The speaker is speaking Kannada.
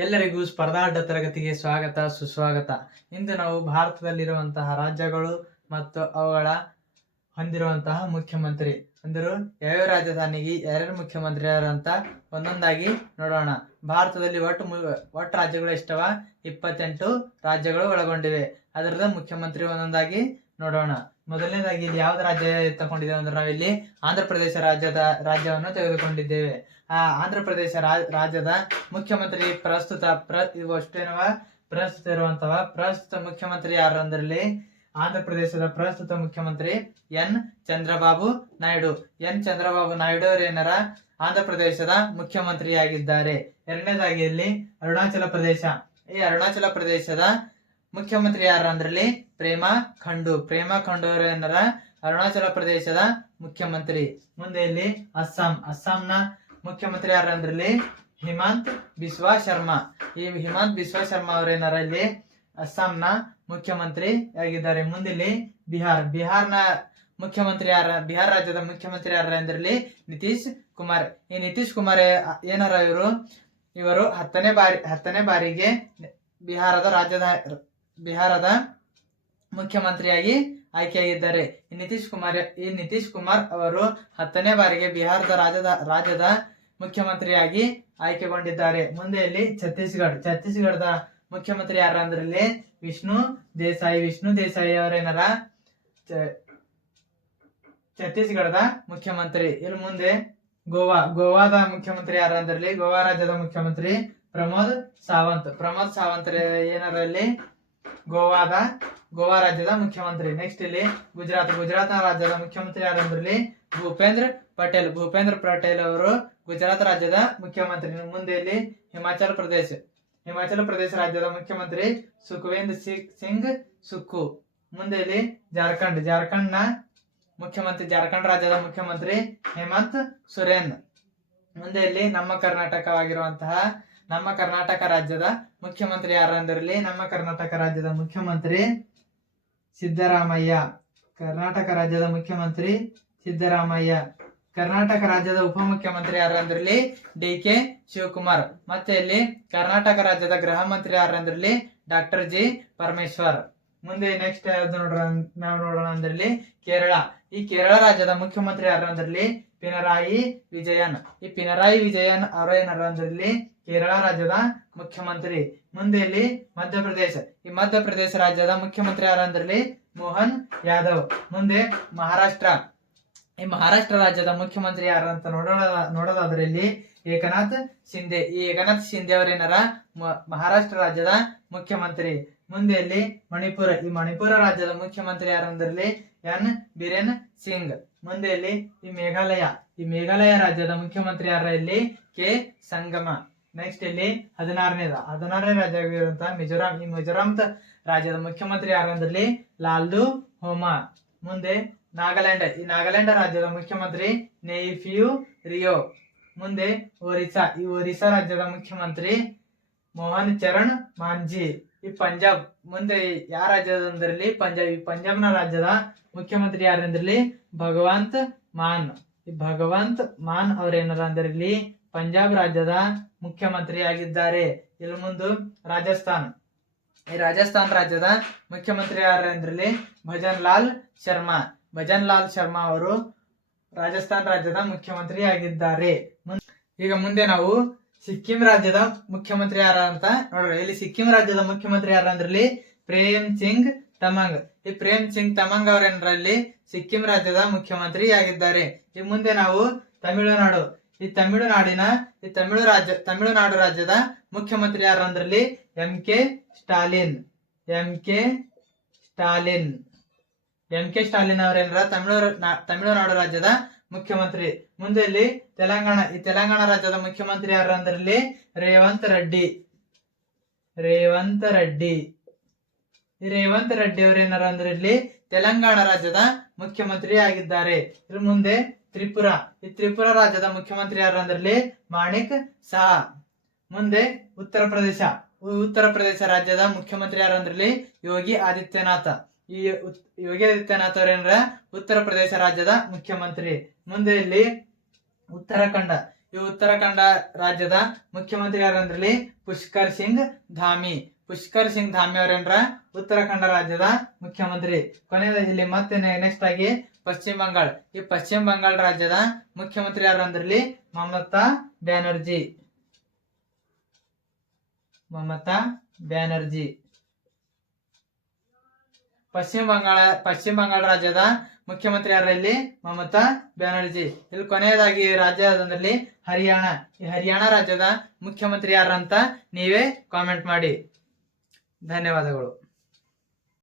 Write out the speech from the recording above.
ಎಲ್ಲರಿಗೂ ಸ್ಪರ್ಧಾಢ್ಯ ತರಗತಿಗೆ ಸ್ವಾಗತ ಸುಸ್ವಾಗತ. ಇಂದು ನಾವು ಭಾರತದಲ್ಲಿರುವಂತಹ ರಾಜ್ಯಗಳು ಮತ್ತು ಅವುಗಳ ಹೊಂದಿರುವಂತಹ ಮುಖ್ಯಮಂತ್ರಿ ಅಂದರು ಯಾವ್ಯಾವ ರಾಜಧಾನಿಗೆ ಯಾರ್ಯಾರು ಮುಖ್ಯಮಂತ್ರಿ ಅಂತ ಒಂದೊಂದಾಗಿ ನೋಡೋಣ. ಭಾರತದಲ್ಲಿ ಒಟ್ಟು ರಾಜ್ಯಗಳು ಎಷ್ಟವ? 28 ರಾಜ್ಯಗಳು ಒಳಗೊಂಡಿವೆ. ಅದರದ ಮುಖ್ಯಮಂತ್ರಿ ಒಂದೊಂದಾಗಿ ನೋಡೋಣ. ಮೊದಲನೇದಾಗಿ ಇಲ್ಲಿ ಯಾವ್ದು ರಾಜ್ಯ ತಗೊಂಡಿದ್ದೇವೆ ಅಂದ್ರೆ ನಾವಿಲ್ಲಿ ಆಂಧ್ರ ಪ್ರದೇಶ ರಾಜ್ಯವನ್ನು ತೆಗೆದುಕೊಂಡಿದ್ದೇವೆ. ಆ ಆಂಧ್ರ ಪ್ರದೇಶ ರಾಜ್ಯದ ಮುಖ್ಯಮಂತ್ರಿ ಪ್ರಸ್ತುತ ಮುಖ್ಯಮಂತ್ರಿ ಯಾರು ಅಂದ್ರಲ್ಲಿ ಆಂಧ್ರ ಪ್ರದೇಶದ ಪ್ರಸ್ತುತ ಮುಖ್ಯಮಂತ್ರಿ ಎನ್ ಚಂದ್ರಬಾಬು ನಾಯ್ಡು. ಅವರೇನಾರ ಆಂಧ್ರ ಪ್ರದೇಶದ ಮುಖ್ಯಮಂತ್ರಿಯಾಗಿದ್ದಾರೆ. ಎರಡನೇದಾಗಿ ಇಲ್ಲಿ ಅರುಣಾಚಲ ಪ್ರದೇಶ. ಈ ಅರುಣಾಚಲ ಪ್ರದೇಶದ ಮುಖ್ಯಮಂತ್ರಿ ಯಾರು ಅಂದ್ರಲ್ಲಿ ಪ್ರೇಮಾ ಖಂಡು ಅವರೇನಾರ ಅರುಣಾಚಲ ಪ್ರದೇಶದ ಮುಖ್ಯಮಂತ್ರಿ. ಮುಂದೆ ಇಲ್ಲಿ ಅಸ್ಸಾಂನ ಮುಖ್ಯಮಂತ್ರಿ ಯಾರು ಅಂದ್ರಲ್ಲಿ ಹಿಮಂತ್ ಬಿಸ್ವಾ ಶರ್ಮಾ. ಈ ಹಿಮಂತ್ ಬಿಸ್ವಾ ಶರ್ಮಾ ಅವರೇನಾರ ಇಲ್ಲಿ ಅಸ್ಸಾಂನ ಮುಖ್ಯಮಂತ್ರಿ ಆಗಿದ್ದಾರೆ. ಮುಂದೆ ಇಲ್ಲಿ ಬಿಹಾರ್ನ ಮುಖ್ಯಮಂತ್ರಿ ಬಿಹಾರ ರಾಜ್ಯದ ಮುಖ್ಯಮಂತ್ರಿ ಯಾರ ಅಂದ್ರಲ್ಲಿ ನಿತೀಶ್ ಕುಮಾರ್. ಈ ನಿತೀಶ್ ಕುಮಾರ್ ಏನಾರ ಇವರು ಹತ್ತನೇ ಬಾರಿಗೆ ಬಿಹಾರದ ಮುಖ್ಯಮಂತ್ರಿಯಾಗಿ ಆಯ್ಕೆಯಾಗಿದ್ದಾರೆ. ಈ ನಿತೀಶ್ ಕುಮಾರ್ ಅವರು 10ನೇ ಬಾರಿಗೆ ಬಿಹಾರದ ರಾಜ್ಯದ ಮುಖ್ಯಮಂತ್ರಿಯಾಗಿ ಆಯ್ಕೆಗೊಂಡಿದ್ದಾರೆ. ಮುಂದೆ ಇಲ್ಲಿ ಛತ್ತೀಸ್ಗಢದ ಮುಖ್ಯಮಂತ್ರಿ ಯಾರ ಅಂದ್ರಲ್ಲಿ ವಿಷ್ಣು ದೇಸಾಯಿ ಅವರೇನಾರ ಛತ್ತೀಸ್ಗಢದ ಮುಖ್ಯಮಂತ್ರಿ. ಇಲ್ಲಿ ಮುಂದೆ ಗೋವಾದ ಮುಖ್ಯಮಂತ್ರಿ ಯಾರ ಅಂದ್ರಲ್ಲಿ ಗೋವಾ ರಾಜ್ಯದ ಮುಖ್ಯಮಂತ್ರಿ ಪ್ರಮೋದ್ ಸಾವಂತ್ ಏನಾರ ಇಲ್ಲಿ ಗೋವಾ ರಾಜ್ಯದ ಮುಖ್ಯಮಂತ್ರಿ. ನೆಕ್ಸ್ಟ್ ಇಲ್ಲಿ ಗುಜರಾತ್ ರಾಜ್ಯದ ಮುಖ್ಯಮಂತ್ರಿ ಯಾರು ಅಂದ್ರಲ್ಲಿ ಭೂಪೇಂದ್ರ ಪಟೇಲ್ ಅವರು ಗುಜರಾತ್ ರಾಜ್ಯದ ಮುಖ್ಯಮಂತ್ರಿ. ಮುಂದೆ ಇಲ್ಲಿ ಹಿಮಾಚಲ ಪ್ರದೇಶ ರಾಜ್ಯದ ಮುಖ್ಯಮಂತ್ರಿ ಸುಖವೇಂದ್ರ ಸಿಂಗ್ ಸುಕ್ಕು. ಮುಂದೆ ಇಲ್ಲಿ ಜಾರ್ಖಂಡ್ ರಾಜ್ಯದ ಮುಖ್ಯಮಂತ್ರಿ ಹೇಮಂತ್ ಸೊರೇನ್. ಮುಂದೆ ಇಲ್ಲಿ ನಮ್ಮ ಕರ್ನಾಟಕ ರಾಜ್ಯದ ಮುಖ್ಯಮಂತ್ರಿ ಯಾರು ಅಂದ್ರಲ್ಲಿ ನಮ್ಮ ಕರ್ನಾಟಕ ರಾಜ್ಯದ ಮುಖ್ಯಮಂತ್ರಿ ಸಿದ್ದರಾಮಯ್ಯ. ಕರ್ನಾಟಕ ರಾಜ್ಯದ ಉಪಮುಖ್ಯಮಂತ್ರಿ ಯಾರು ಅಂದ್ರಲ್ಲಿ ಡಿ.ಕೆ. ಶಿವಕುಮಾರ್. ಮತ್ತೆ ಇಲ್ಲಿ ಕರ್ನಾಟಕ ರಾಜ್ಯದ ಗೃಹ ಮಂತ್ರಿ ಯಾರು ಅಂದ್ರಲ್ಲಿ ಡಾಕ್ಟರ್ ಜಿ. ಪರಮೇಶ್ವರ್. ಮುಂದೆ ನೆಕ್ಸ್ಟ್ ನಾವು ನೋಡೋಣ ಅಂದ್ರಲ್ಲಿ ಕೇರಳ. ಈ ಕೇರಳ ರಾಜ್ಯದ ಮುಖ್ಯಮಂತ್ರಿ ಯಾರು ಅಂದ್ರಲ್ಲಿ ಪಿನರಾಯಿ ವಿಜಯನ್. ಈ ಪಿನರಾಯಿ ವಿಜಯನ್ ಅವರು ಏನಾರ ಅಂದ್ರಲ್ಲಿ ಕೇರಳ ರಾಜ್ಯದ ಮುಖ್ಯಮಂತ್ರಿ. ಮುಂದೆ ಇಲ್ಲಿ ಮಧ್ಯಪ್ರದೇಶ ರಾಜ್ಯದ ಮುಖ್ಯಮಂತ್ರಿ ಯಾರು ಅಂದ್ರಲ್ಲಿ ಮೋಹನ್ ಯಾದವ್. ಮುಂದೆ ಈ ಮಹಾರಾಷ್ಟ್ರ ರಾಜ್ಯದ ಮುಖ್ಯಮಂತ್ರಿ ಯಾರು ಅಂತ ನೋಡೋದಾದ್ರೆ ಇಲ್ಲಿ ಏಕನಾಥ್ ಶಿಂದೆ ಅವರೇನಾರ ಮಹಾರಾಷ್ಟ್ರ ರಾಜ್ಯದ ಮುಖ್ಯಮಂತ್ರಿ. ಮುಂದೆ ಇಲ್ಲಿ ಮಣಿಪುರ ರಾಜ್ಯದ ಮುಖ್ಯಮಂತ್ರಿ ಯಾರು ಅಂದ್ರಲ್ಲಿ ಎನ್ ಬಿರೇನ್ ಸಿಂಗ್. ಮುಂದೆ ಇಲ್ಲಿ ಈ ಮೇಘಾಲಯ ರಾಜ್ಯದ ಮುಖ್ಯಮಂತ್ರಿ ಯಾರ ಇಲ್ಲಿ ಕೆ ಸಂಗಮ. ನೆಕ್ಸ್ಟ್ ಇಲ್ಲಿ 16ನೇ ರಾಜ್ಯವಾಗಿರುವಂತಹ ಮಿಜೋರಾಂ ರಾಜ್ಯದ ಮುಖ್ಯಮಂತ್ರಿ ಯಾರು ಅಂದ್ರಲ್ಲಿ ಲಾಲ್ದು ಹೋಮಾ. ಮುಂದೆ ನಾಗಾಲ್ಯಾಂಡ್ ರಾಜ್ಯದ ಮುಖ್ಯಮಂತ್ರಿ ನೆಯಿಫಿಯು ರಿಯೋ. ಮುಂದೆ ಒರಿಸ್ಸಾ ರಾಜ್ಯದ ಮುಖ್ಯಮಂತ್ರಿ ಮೋಹನ್ ಚರಣ್ ಮಾಂಜಿ. ಈ ಪಂಜಾಬ್. ಮುಂದೆ ಯಾವ ರಾಜ್ಯದ ಅಂದ್ರಲ್ಲಿ ಪಂಜಾಬ್ನ ರಾಜ್ಯದ ಮುಖ್ಯಮಂತ್ರಿ ಯಾರಂದ್ರಲ್ಲಿ ಭಗವಂತ್ ಮಾನ್ ಅವರೇನಾರ ಅಂದ್ರಲ್ಲಿ ಪಂಜಾಬ್ ರಾಜ್ಯದ ಮುಖ್ಯಮಂತ್ರಿ ಆಗಿದ್ದಾರೆ. ಇಲ್ಲಿ ಮುಂದೆ ಈ ರಾಜಸ್ಥಾನ್ ರಾಜ್ಯದ ಮುಖ್ಯಮಂತ್ರಿ ಯಾರು ಅಂದ್ರಲ್ಲಿ ಭಜನ್ ಲಾಲ್ ಶರ್ಮಾ ಅವರು ರಾಜಸ್ಥಾನ್ ರಾಜ್ಯದ ಮುಖ್ಯಮಂತ್ರಿ ಆಗಿದ್ದಾರೆ. ಈಗ ಮುಂದೆ ನಾವು ಸಿಕ್ಕಿಂ ರಾಜ್ಯದ ಮುಖ್ಯಮಂತ್ರಿ ಯಾರ ಅಂತ ನೋಡ್ರಿ. ಇಲ್ಲಿ ಸಿಕ್ಕಿಂ ರಾಜ್ಯದ ಮುಖ್ಯಮಂತ್ರಿ ಯಾರ ಅಂದ್ರಲ್ಲಿ ಪ್ರೇಮ್ ಸಿಂಗ್ ತಮಂಗ್. ಈ ಪ್ರೇಮ್ ಸಿಂಗ್ ತಮಂಗ್ ಅವರೇನರಲ್ಲಿ ಸಿಕ್ಕಿಂ ರಾಜ್ಯದ ಮುಖ್ಯಮಂತ್ರಿ ಆಗಿದ್ದಾರೆ. ಈ ಮುಂದೆ ನಾವು ತಮಿಳುನಾಡು. ಈ ತಮಿಳುನಾಡು ರಾಜ್ಯದ ಮುಖ್ಯಮಂತ್ರಿ ಯಾರು ಅಂದ್ರಲ್ಲಿ ಎಂ ಕೆ ಸ್ಟಾಲಿನ್ ಅವರೇನರ ತಮಿಳುನಾಡು ರಾಜ್ಯದ ಮುಖ್ಯಮಂತ್ರಿ. ಮುಂದೆ ಇಲ್ಲಿ ತೆಲಂಗಾಣ ರಾಜ್ಯದ ಮುಖ್ಯಮಂತ್ರಿ ಯಾರು ಅಂದ್ರಲ್ಲಿ ರೇವಂತ್ ರೆಡ್ಡಿ. ಈ ರೇವಂತ್ ರೆಡ್ಡಿ ಅವರೇನಾರ ಅಂದ್ರೆ ಇಲ್ಲಿ ತೆಲಂಗಾಣ ರಾಜ್ಯದ ಮುಖ್ಯಮಂತ್ರಿ ಆಗಿದ್ದಾರೆ. ಇದ್ರ ಮುಂದೆ ಈ ತ್ರಿಪುರಾ ರಾಜ್ಯದ ಮುಖ್ಯಮಂತ್ರಿ ಯಾರು ಅಂದ್ರಲ್ಲಿ ಮಾಣಿಕ್ ಸಹಾ. ಮುಂದೆ ಉತ್ತರ ಪ್ರದೇಶ ರಾಜ್ಯದ ಮುಖ್ಯಮಂತ್ರಿ ಯಾರು ಅಂದ್ರಲ್ಲಿ ಯೋಗಿ ಆದಿತ್ಯನಾಥ್. ಈ ಯೋಗಿ ಆದಿತ್ಯನಾಥ್ ಅವರೇನರ ಉತ್ತರ ಪ್ರದೇಶ ರಾಜ್ಯದ ಮುಖ್ಯಮಂತ್ರಿ. ಮುಂದೆ ಇಲ್ಲಿ ಉತ್ತರಾಖಂಡ. ಈ ಉತ್ತರಾಖಂಡ ರಾಜ್ಯದ ಮುಖ್ಯಮಂತ್ರಿ ಯಾರಂದ್ರಲ್ಲಿ ಪುಷ್ಕರ್ ಸಿಂಗ್ ಧಾಮಿ. ಪುಷ್ಕರ್ ಸಿಂಗ್ ಧಾಮಿ ಅವರೇನ್ರ ಉತ್ತರಾಖಂಡ ರಾಜ್ಯದ ಮುಖ್ಯಮಂತ್ರಿ. ಕೊನೆಯದಾಗಿ ಇಲ್ಲಿ ಮತ್ತೆ ನೆಕ್ಸ್ಟ್ ಆಗಿ ಪಶ್ಚಿಮ ಬಂಗಾಳ. ಈ ಪಶ್ಚಿಮ ಬಂಗಾಳ ರಾಜ್ಯದ ಮುಖ್ಯಮಂತ್ರಿ ಯಾರಂದ್ರಲ್ಲಿ ಮಮತಾ ಬ್ಯಾನರ್ಜಿ. ಮಮತಾ ಬ್ಯಾನರ್ಜಿ. ಪಶ್ಚಿಮ ಬಂಗಾಳ ರಾಜ್ಯದ ಮುಖ್ಯಮಂತ್ರಿ ಯಾರಲ್ಲಿ ಮಮತಾ ಬ್ಯಾನರ್ಜಿ. ಇಲ್ಲಿ ಕೊನೆಯದಾಗಿ ರಾಜ್ಯ ಯಾವ್ದಂದ್ರಲ್ಲಿ ಹರಿಯಾಣ. ಈ ಹರಿಯಾಣ ರಾಜ್ಯದ ಮುಖ್ಯಮಂತ್ರಿ ಯಾರಂತ ನೀವೇ ಕಾಮೆಂಟ್ ಮಾಡಿ. ಧನ್ಯವಾದಗಳು.